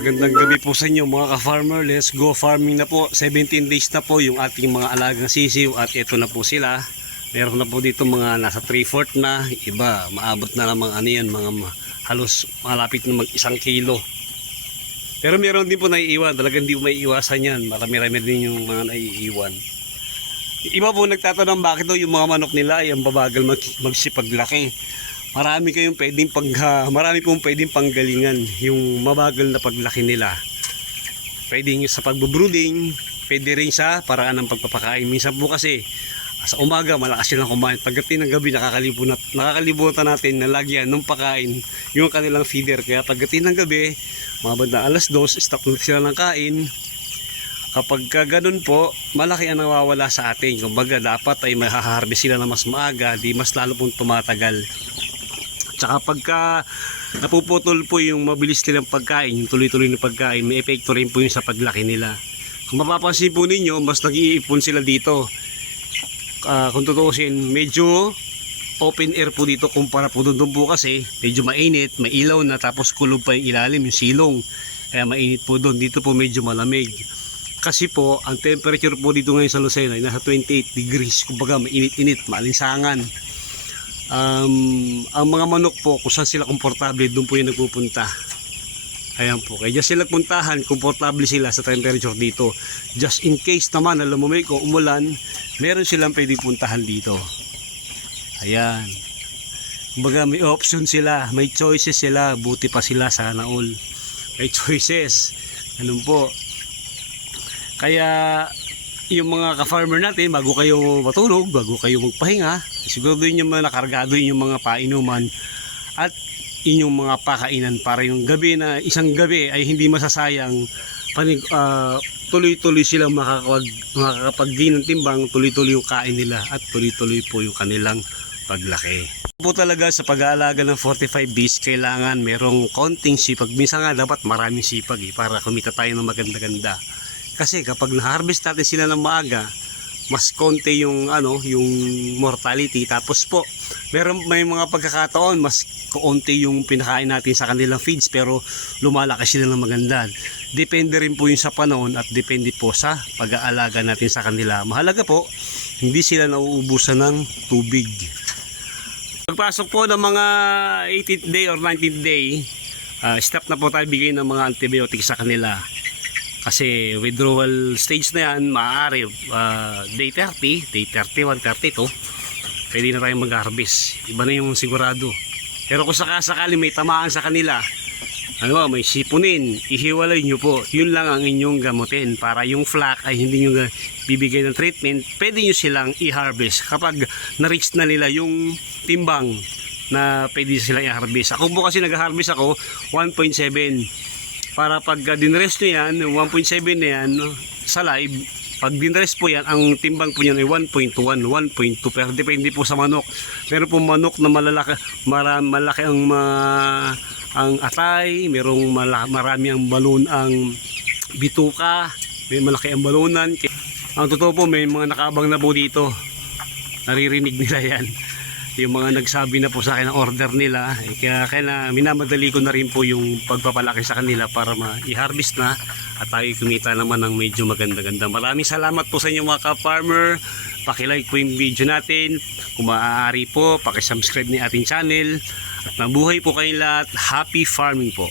Magandang gabi po sa inyo mga ka-farmer. Let's go farming na po. 17 days na po yung ating mga alagang sisiw at ito na po sila. Meron na po dito mga nasa 3/4 na. Iba maabot na namang ano yan, mga halos malapit na mag 1 kilo. Pero meron din po naiiwan. Talagang hindi po may iwasan yan. Marami-rami din yung mga naiiwan. Iba po nagtatanong bakit daw yung mga manok nila ay ang babagal magsipaglaki. Marami pong pwedeng panggalingan yung mabagal na paglaki nila. Pwede nyo sa pagbubrooding, pwede rin sa paraan ng pagpapakain. Minsan po kasi sa umaga malakas silang kumain. Pagdating ng gabi nakakalimutan natin na lagyan ng pakain yung kanilang feeder. Kaya pagdating ng gabi, mga bandang alas 2, stop na sila ng kain. Kapag ganun po, malaki ang nawawala sa atin. Kumbaga dapat ay mahaharvest sila na mas maaga, di mas lalo pong tumatagal. Tsaka pagka napuputol po yung mabilis nilang pagkain, yung tuloy-tuloy na pagkain, may epekto rin po yung sa paglaki nila. Kung mapapansin po ninyo, mas nag-iipon sila dito. Kung tutuusin, medyo open air po dito kumpara po doon po kasi medyo mainit, may ilaw na, tapos kulog pa yung ilalim, yung silong. Kaya mainit po doon. Dito po medyo malamig. Kasi po, ang temperature po dito ngayon sa Lucena ay nasa 28 degrees. Kumbaga mainit-init, maalinsangan. Ang mga manok po, kung saan sila komportable, doon po yung nagpupunta. Ayan po, kaya dyan sila puntahan, komportable sila sa temperature dito. Just in case naman na lumamig o umulan, meron silang pwedeng puntahan dito. Ayan. Kumbaga may option sila, may choices sila, buti pa sila sana all. May choices. Ganun po. Kaya yung mga ka-farmer natin, bago kayo matulog, bago kayo magpahinga, siguro din yung mga nakargado yung mga painuman at inyong mga pakainan para yung gabi na isang gabi ay hindi masasayang. Tuloy-tuloy silang makakapag-gain ng timbang, tuloy-tuloy yung kain nila at tuloy-tuloy po yung kanilang paglaki. Po talaga sa pag-aalaga ng 45 days, kailangan merong konting sipag. Minsan nga dapat maraming sipag para kumita tayo ng maganda-ganda. Kasi kapag na-harvest natin sila ng maaga, mas konti yung yung mortality. Tapos po, may mga pagkakataon mas konti yung pinakain natin sa kanilang feeds pero lumalaki sila ng maganda. Depende rin po yung sa panahon at depende po sa pag-aalaga natin sa kanila. Mahalaga po, hindi sila nauubusan ng tubig. Pagpasok po ng mga 18th day or 19th day, stop na po tayo bigay ng mga antibiotics sa kanila. Kasi withdrawal stage na yan, maaari day 30, day 31, 32, pwede na tayong mag-harvest. Iba na yung sigurado. Pero kung sakasakali may tamaan sa kanila, may sipunin, ihiwalay nyo po. Yun lang ang inyong gamutin para yung flock ay hindi nyo bibigay ng treatment. Pwede nyo silang i-harvest kapag na-reach na nila yung timbang na pwede silang i-harvest. Ako po kasi nag-harvest ako 1.7. Para pag dinrest nyo yan, 1.7 na yan sa live, pag dinrest po yan, ang timbang po yan ay 1.1, 1.2, pero depende po sa manok. Meron po manok na malaki ang atay, merong marami ang balon ang bituka, may malaki ang balonan. Ang totoo po, may mga nakaabang na po dito, naririnig nila yan. Yung mga nagsabi na po sa akin ang order nila, kaya minamadali ko na rin po yung pagpapalaki sa kanila para i-harvest na at tayo kumita naman ng medyo maganda-ganda. Maraming salamat po sa inyo mga ka-farmer. Paki-like po yung video natin. Kung maaari po, paki-subscribe na ating channel. At mabuhay po kayong lahat. Happy farming po.